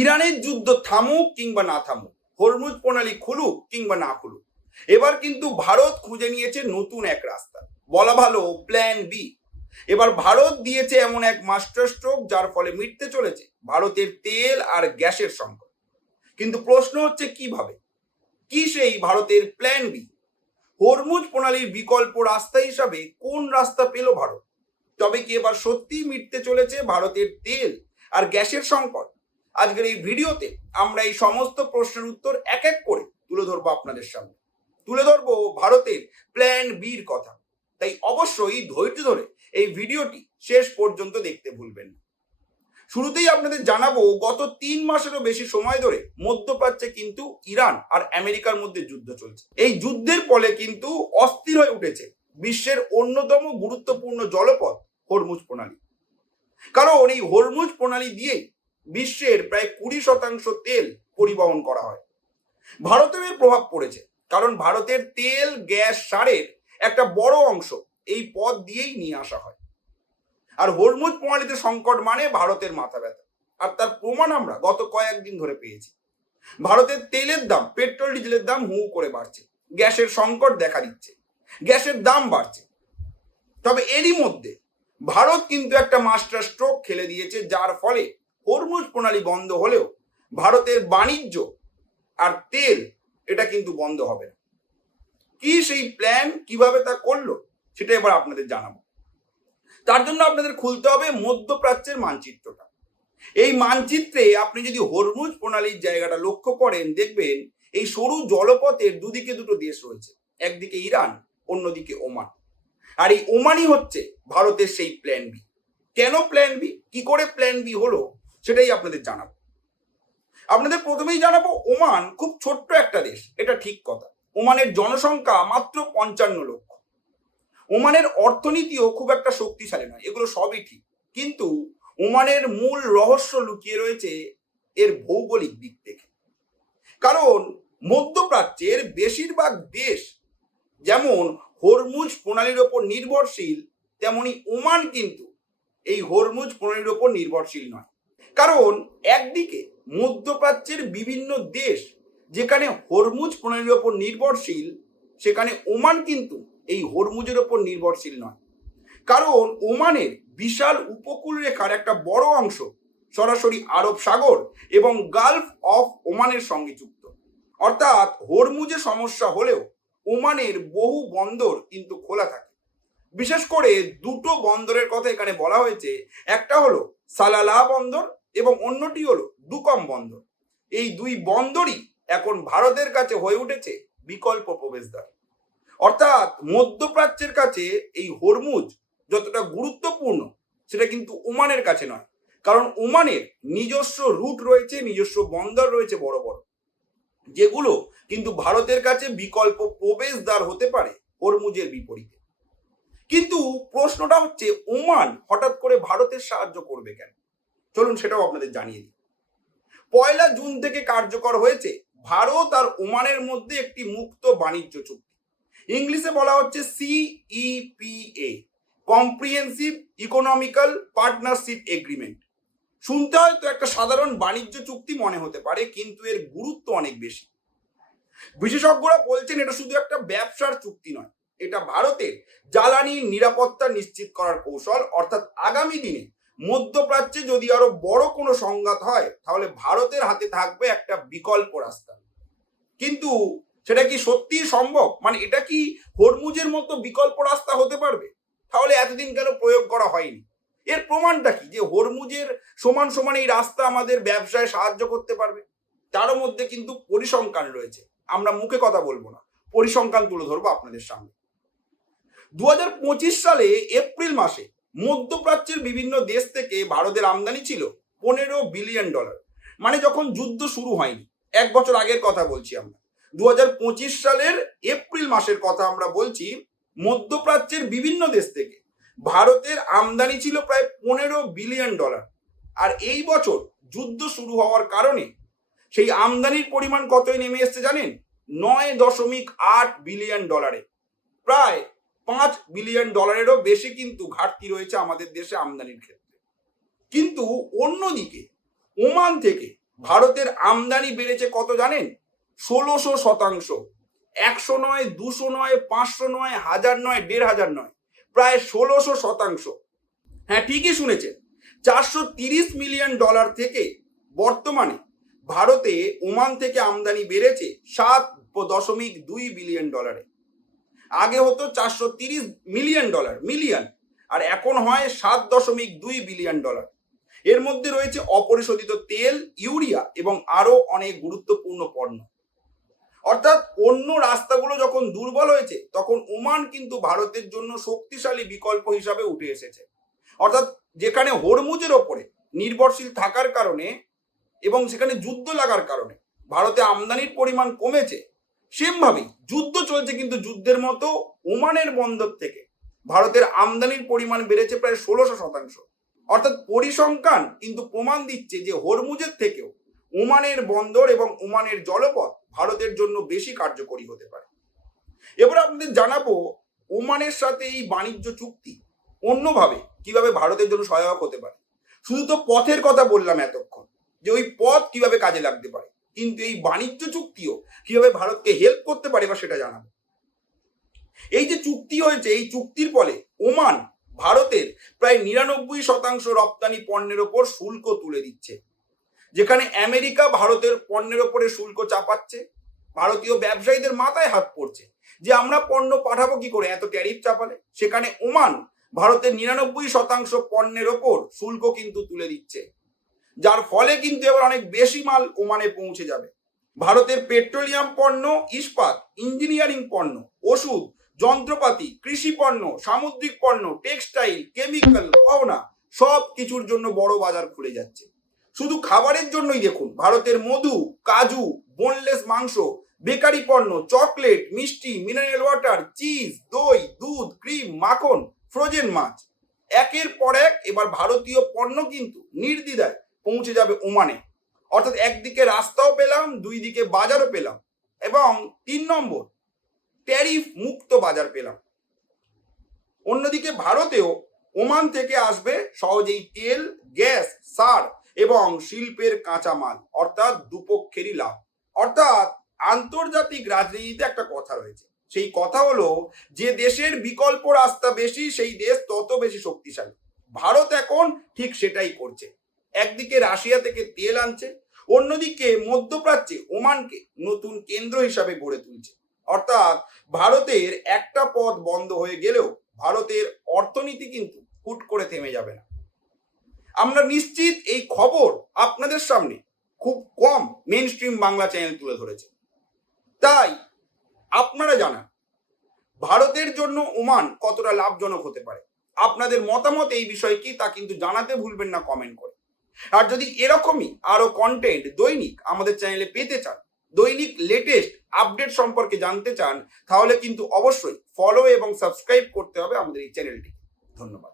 ইরানের যুদ্ধ থামুক কিংবা না থামুক, হরমুজ প্রণালী খুলুক কিংবা না খুলুক, এবার কিন্তু ভারত খুঁজে নিয়েছে নতুন এক রাস্তা, বলা ভালো প্ল্যান বি। এবার ভারত দিয়েছে এমন এক মাস্টার স্ট্রোক যার ফলে মিটতে চলেছে ভারতের তেল আর গ্যাসের সংকট। কিন্তু প্রশ্ন হচ্ছে কিভাবে, কি সেই ভারতের প্ল্যান বি? হরমুজ প্রণালীর বিকল্প রাস্তা হিসাবে কোন রাস্তা পেল ভারত? তবে কি এবার সত্যি মিটতে চলেছে ভারতের তেল আর গ্যাসের সংকট? আজকের এই ভিডিওতে আমরা এই সমস্ত প্রশ্নের উত্তর এক এক করে তুলে ধরবো আপনাদের সামনে। তুলে ধরবো ভারতের প্ল্যান বির কথা। তাই অবশ্যই ধৈর্য ধরে এই ভিডিওটি শেষ পর্যন্ত দেখতে ভুলবেন না। শুরুতেই আপনাদের জানাবো, গত 3 মাসেরও বেশি সময় ধরে মধ্যপ্রাচ্যে কিন্তু ইরান আর আমেরিকার মধ্যে যুদ্ধ চলছে। এই যুদ্ধের ফলে কিন্তু অস্থির হয়ে উঠেছে বিশ্বের অন্যতম গুরুত্বপূর্ণ জলপথ হরমুজ প্রণালী। কারণ এই হরমুজ প্রণালী দিয়েই বিশ্বের প্রায় 20% তেল পরিবহন করা হয়। ভারতেও এর প্রভাব পড়েছে, কারণ ভারতের তেল, গ্যাস, সারের একটা বড় অংশ এই পথ দিয়েই নিয়ে আসা হয়। আর হরমুজ প্রণালীতে সংকট মানে ভারতের মাথা ব্যথা, আর তার প্রমাণ আমরা গত কয়েকদিন ধরে পেয়েছি। ভারতের তেলের দাম, পেট্রোল ডিজেলের দাম হু করে বাড়ছে, গ্যাসের সংকট দেখা দিচ্ছে, গ্যাসের দাম বাড়ছে। তবে এরই মধ্যে ভারত কিন্তু একটা মাস্টার স্ট্রোক খেলে দিয়েছে, যার ফলে হরমুজ প্রণালী বন্ধ হলেও ভারতের বাণিজ্য আর তেল এটা কিন্তু বন্ধ হবে না। কি সেই প্ল্যান, কিভাবে তা করলো, সেটা এবার আপনাদের জানাবো। তার জন্য আপনাদের খুলতে হবে মধ্যপ্রাচ্যের মানচিত্রটা। এই মানচিত্রে আপনি যদি হরমুজ প্রণালীর জায়গাটা লক্ষ্য করেন, দেখবেন এই সরু জলপথের দুদিকে দুটো দেশ রয়েছে, একদিকে ইরান, অন্যদিকে ওমান। আর এই ওমানই হচ্ছে ভারতের সেই প্ল্যান বি। কেন প্ল্যান বি, কি করে প্ল্যান বি হলো, সেটাই আপনাদের জানাবো। আপনাদের প্রথমেই জানাবো, ওমান খুব ছোট্ট একটা দেশ, এটা ঠিক কথা। ওমানের জনসংখ্যা মাত্র 55 লক্ষ। ওমানের অর্থনীতিও খুব একটা শক্তিশালী নয়, এগুলো সবই ঠিক। কিন্তু ওমানের মূল রহস্য লুকিয়ে রয়েছে এর ভৌগোলিক দিক থেকে। কারণ মধ্যপ্রাচ্যের বেশিরভাগ দেশ যেমন হরমুজ প্রণালীর ওপর নির্ভরশীল, তেমনি ওমান কিন্তু এই হরমুজ প্রণালীর ওপর নির্ভরশীল নয়। কারণ একদিকে মধ্যপ্রাচ্যের বিভিন্ন দেশ যেখানে হরমুজ প্রণালীর ওপর নির্ভরশীল, সেখানে ওমান কিন্তু এই হরমুজের ওপর নির্ভরশীল নয়। কারণ ওমানের বিশাল উপকূল রেখার একটা বড় অংশ সরাসরি আরব সাগর এবং গালফ অফ ওমানের সঙ্গে যুক্ত। অর্থাৎ হরমুজে সমস্যা হলেও ওমানের বহু বন্দর কিন্তু খোলা থাকে। বিশেষ করে দুটো বন্দরের কথা এখানে বলা হয়েছে, একটা হলো সালালা বন্দর এবং অন্যটি হলো দুকম বন্দর। এই দুই বন্দরই এখন ভারতের কাছে হয়ে উঠেছে বিকল্প প্রবেশদ্বার। অর্থাৎ মধ্যপ্রাচ্যের কাছে এই হরমুজ যতটা গুরুত্বপূর্ণ, সেটা কিন্তু ওমানের কাছে নয়। কারণ ওমানের নিজস্ব রুট রয়েছে, নিজস্ব বন্দর রয়েছে বড় বড়, যেগুলো কিন্তু ভারতের কাছে বিকল্প প্রবেশদ্বার হতে পারে হরমুজের বিপরীতে। কিন্তু প্রশ্নটা হচ্ছে, ওমান হঠাৎ করে ভারতের সাহায্য করবে কেন? চলুন সেটাও আপনাদের জানিয়ে দিই। 1 জুন থেকে কার্যকর হয়েছে ভারত আর ওমানের মধ্যে একটি মুক্ত বাণিজ্য চুক্তি। ইংলিশে বলা হচ্ছে CEPA, comprehensive economical partnership agreement. শুনতে হয়তো একটা সাধারণ বাণিজ্য চুক্তি মনে হতে পারে, কিন্তু এর গুরুত্ব অনেক বেশি। বিশেষজ্ঞরা বলছেন এটা শুধু একটা ব্যবসার চুক্তি নয়, এটা ভারতের জ্বালানি নিরাপত্তা নিশ্চিত করার কৌশল। অর্থাৎ আগামী দিনে মধ্যপ্রাচ্যে যদি আরো বড় কোনো সংঘাত হয়, তাহলে ভারতের হাতে থাকবে একটা বিকল্প রাস্তা। কিন্তু সেটা কি সত্যি সম্ভব? মানে এটা কি হরমুজের মতো বিকল্প রাস্তা হতে পারবে? তাহলে এতদিন কেন প্রয়োগ করা হয়নি? এর প্রমাণটা কি যে হরমুজের সমান সমান এই রাস্তা আমাদের ব্যবসায় সাহায্য করতে পারবে? তারও মধ্যে কিন্তু পরিসংখ্যান রয়েছে, আমরা মুখে কথা বলবো না, পরিসংখ্যান তুলে ধরবো আপনাদের সামনে। 2025 সালে এপ্রিল মাসে মধ্যপ্রাচ্যের বিভিন্ন দেশ থেকে ভারতের আমদানি ছিল $15 বিলিয়ন। মানে যখন যুদ্ধ শুরু হয়নি, 1 বছর আগের কথা বলছি আমরা। 2025 সালের এপ্রিল মাসের কথা আমরা বলছি। মধ্যপ্রাচ্যের বিভিন্ন দেশ থেকে ভারতের আমদানি ছিল প্রায় $15 বিলিয়ন। আর এই বছর যুদ্ধ শুরু হওয়ার কারণে সেই আমদানির পরিমাণ কতই নেমে এসছে জানেন? $9.8 বিলিয়ন। প্রায় $5 বিলিয়ন বেশি কিন্তু ঘাটতি রয়েছে আমাদের দেশে আমদানির ক্ষেত্রে। কিন্তু অন্যদিকে ওমান থেকে ভারতের আমদানি বেড়েছে কত জানেন? 1600%। 100 নয়, 200 নয়, 500 নয়, 1000 নয়, 1500 নয়, প্রায় 1600%। হ্যাঁ, ঠিকই শুনেছেন। $430 মিলিয়ন থেকে বর্তমানে ভারতে ওমান থেকে আমদানি বেড়েছে $7.2 বিলিয়ন। আগে হতো $430 মিলিয়ন মিলিয়ন, আর এখন হয় $7.2 বিলিয়ন। এর মধ্যে রয়েছে অপরিশোধিত তেল, ইউরিয়া এবং আরো অনেক গুরুত্বপূর্ণ পণ্য। অর্থাৎ অন্য রাস্তাগুলো যখন দুর্বল হয়েছে তখন ওমান কিন্তু ভারতের জন্য শক্তিশালী বিকল্প হিসাবে উঠে এসেছে। অর্থাৎ যেখানে হরমুজের ওপরে নির্ভরশীল থাকার কারণে এবং সেখানে যুদ্ধ লাগার কারণে ভারতে আমদানির পরিমাণ কমেছে, সেমভাবেই যুদ্ধ চলছে, কিন্তু যুদ্ধের মতো ওমানের বন্দর থেকে ভারতের আমদানির পরিমাণ বেড়েছে প্রায় 1600%। অর্থাৎ পরিসংখ্যান কিন্তু প্রমাণ দিচ্ছে যে হরমুজের থেকেও ওমানের বন্দর এবং ওমানের জলপথ ভারতের জন্য বেশি কার্যকরী হতে পারে। এবার আপনাদের জানাবো ওমানের সাথে এই বাণিজ্য চুক্তি অন্যভাবে কিভাবে ভারতের জন্য সহায়ক হতে পারে। শুধু তো পথের কথা বললাম এতক্ষণ, যে ওই পথ কিভাবে কাজে লাগতে পারে, কিন্তু এই বাণিজ্য চুক্তিও কিভাবে ভারতকে হেল্প করতে পারে বা সেটা জানাবো। এই যে চুক্তি হয়েছে, এই চুক্তির ফলে ওমান ভারতের প্রায় 99% রপ্তানি পণ্যের ওপর শুল্ক তুলে দিচ্ছে। যেখানে আমেরিকা ভারতের পণ্যের ওপরে শুল্ক চাপাচ্ছে, ভারতীয় ব্যবসায়ীদের মাথায় হাত পড়ছে যে আমরা পণ্য পাঠাবো কি করে, এত ট্যারিফ চাপালে। সেখানে ওমান ভারতের 99% পণ্যের ওপর শুল্ক কিন্তু তুলে দিচ্ছে, যার ফলে কিন্তু এবার অনেক বেশি মাল ওমানে পৌঁছে যাবে। ভারতের পেট্রোলিয়াম পণ্য, ইস্পাত, ইঞ্জিনিয়ারিং পণ্য, ওষুধ, যন্ত্রপাতি, কৃষি পণ্য, সামুদ্রিক পণ্য, টেক্সটাইল, কেমিক্যাল, গহনা সব কিছুর জন্য বড় বাজার খুলে যাচ্ছে। শুধু খাবারের জন্যই দেখুন, ভারতের মধু, কাজু, বোনলেস মাংস, বেকারি পণ্য, চকলেট, মিষ্টি, মিনারেল ওয়াটার, চিজ, দই, দুধ, ক্রিম, মাখন, ফ্রোজেন মাছ, একের পর এক এবার ভারতীয় পণ্য কিন্তু নির্দ্বিধায় পৌঁছে যাবে ওমানে। অর্থাৎ একদিকে রাস্তাও পেলাম, দুই দিকে বাজারও পেলাম, এবং 3 নম্বর ট্যারিফ মুক্ত বাজার পেলাম। অন্যদিকে ভারতেও ওমান থেকে আসবে সহজেই তেল, গ্যাস, সার এবং শিল্পের কাঁচামাল, অর্থাৎ দুপক্ষেরই লাভ। অর্থাৎ আন্তর্জাতিক রাজনীতিতে একটা কথা রয়েছে, সেই কথা হলো যে দেশের বিকল্প রাস্তা বেশি সেই দেশ তত বেশি শক্তিশালী। ভারত এখন ঠিক সেটাই করছে। একদিকে রাশিয়া থেকে তেল আনছে, অন্যদিকে মধ্যপ্রাচ্যে ওমানকে নতুন কেন্দ্র হিসাবে গড়ে তুলছে। অর্থাৎ ভারতের একটা পথ বন্ধ হয়ে গেলেও ভারতের অর্থনীতি কিন্তু হুট করে থেমে যাবে না। আমরা নিশ্চিত এই খবর আপনাদের সামনে খুব কম মেইন স্ট্রিম বাংলা চ্যানেল তুলে ধরেছে। তাই আপনারা জানান ভারতের জন্য ওমান কতটা লাভজনক হতে পারে। আপনাদের মতামত এই বিষয়ে কি তা কিন্তু জানাতে ভুলবেন না কমেন্ট করে। আর যদি এরকমই আরো কন্টেন্ট দৈনিক আমাদের চ্যানেলে পেতে চান, দৈনিক লেটেস্ট আপডেট সম্পর্কে জানতে চান, তাহলে কিন্তু অবশ্যই ফলো এবং সাবস্ক্রাইব করতে হবে আমাদের এই চ্যানেলটি। ধন্যবাদ।